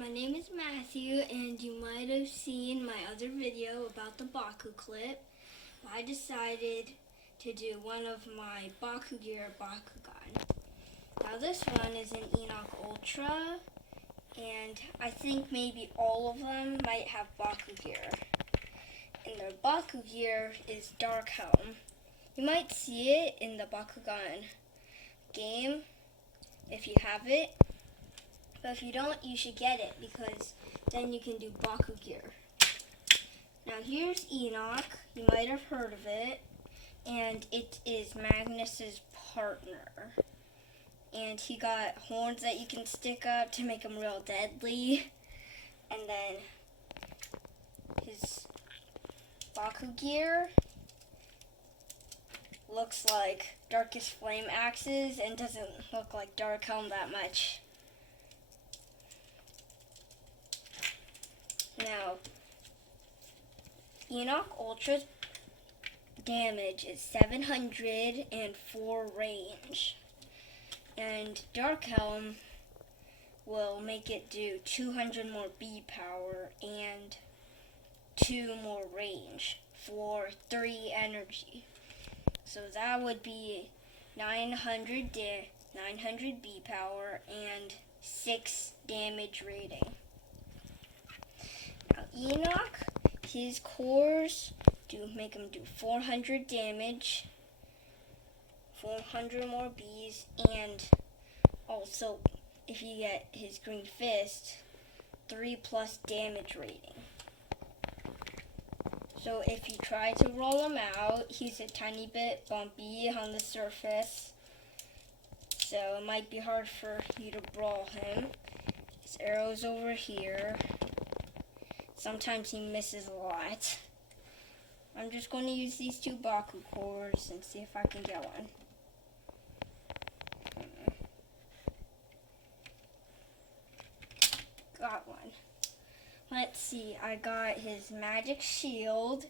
my name is Matthew, and you might have seen my other video about the Baku clip. I decided to do one of my Baku-Gear Bakugan. Now this one is an Enoch Ultra, and I think maybe all of them might have Baku-Gear. And the Baku-Gear is Dark Helm. You might see it in the Bakugan game if you have it. But if you don't, you should get it because then you can do Baku-Gear. Now here's Enoch. You might have heard of it. And it is Magnus's partner. And he got horns that you can stick up to make him real deadly. And then his Baku-Gear looks like Darkest Flame axes and doesn't look like Dark Helm that much. Now, Enoch Ultra's damage is 704 range, and Dark Helm will make it do 200 more B power and 2 more range for 3 energy. So that would be 900 B power and 6 damage rating. Now Enoch, his cores make him do 400 damage, 400 more Bs, and also, if you get his green fist, 3+ damage rating. So if you try to roll him out, he's a tiny bit bumpy on the surface, so it might be hard for you to brawl him. His arrow's over here. Sometimes he misses a lot. I'm just going to use these 2 Baku cores and see if I can get one. Got one. Let's see, I got his magic shield,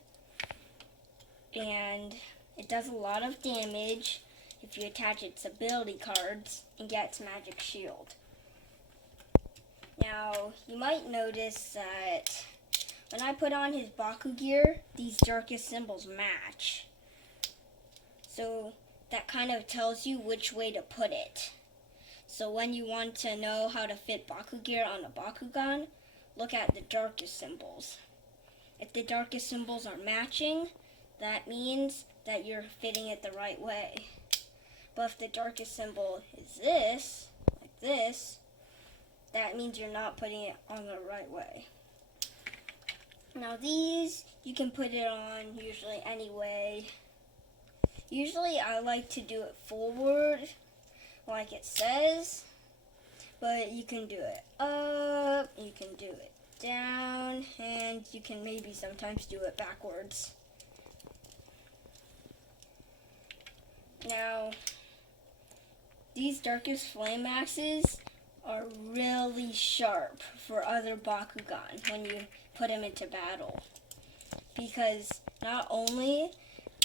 and it does a lot of damage if you attach its ability cards and get its magic shield. Now, you might notice that when I put on his Baku-Gear, these darkest symbols match. So that kind of tells you which way to put it. So when you want to know how to fit Baku-Gear on a Bakugan, look at the darkest symbols. If the darkest symbols are matching, that means that you're fitting it the right way. But if the darkest symbol is this, like this, that means you're not putting it on the right way. Now these, you can put it on usually any way. Usually I like to do it forward, like it says, but you can do it up, you can do it down, and you can maybe sometimes do it backwards. Now, these Darkest Flame axes are really sharp for other Bakugan when you put him into battle, because not only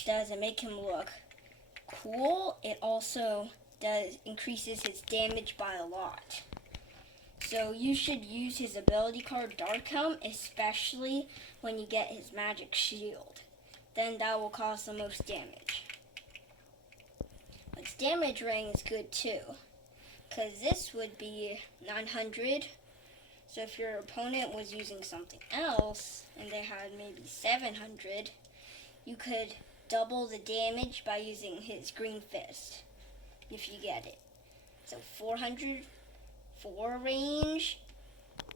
does it make him look cool, it also increases his damage by a lot. So you should use his ability card Dark Helm, especially when you get his magic shield. Then that will cause the most damage. Its damage ring is good too, because this would be 900. So if your opponent was using something else and they had maybe 700, you could double the damage by using his green fist, if you get it. So 400, 4 range,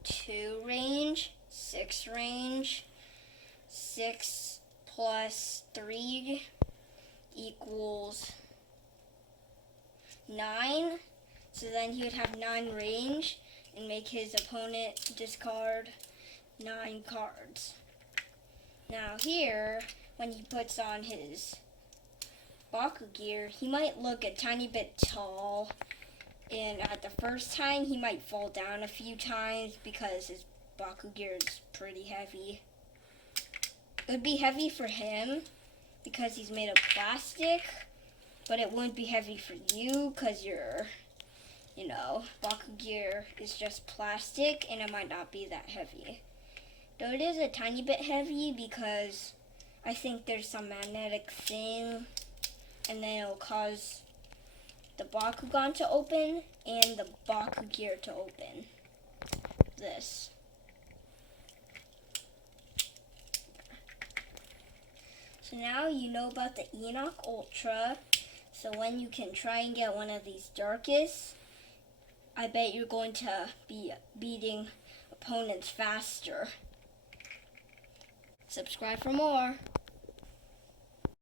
2 range, 6 range, 6 plus 3 equals 9. So then he would have 9 range and make his opponent discard 9 cards. Now here, when he puts on his Baku-Gear, he might look a tiny bit tall, and at the first time he might fall down a few times because his Baku-Gear is pretty heavy. It would be heavy for him because he's made of plastic, but it wouldn't be heavy for you because you're you know, Baku-Gear is just plastic and it might not be that heavy. Though it is a tiny bit heavy because I think there's some magnetic thing and then it'll cause the Bakugan to open and the Baku-Gear to open. This. So now you know about the Enoch Ultra. So when you can try and get one of these darkest, I bet you're going to be beating opponents faster. Subscribe for more.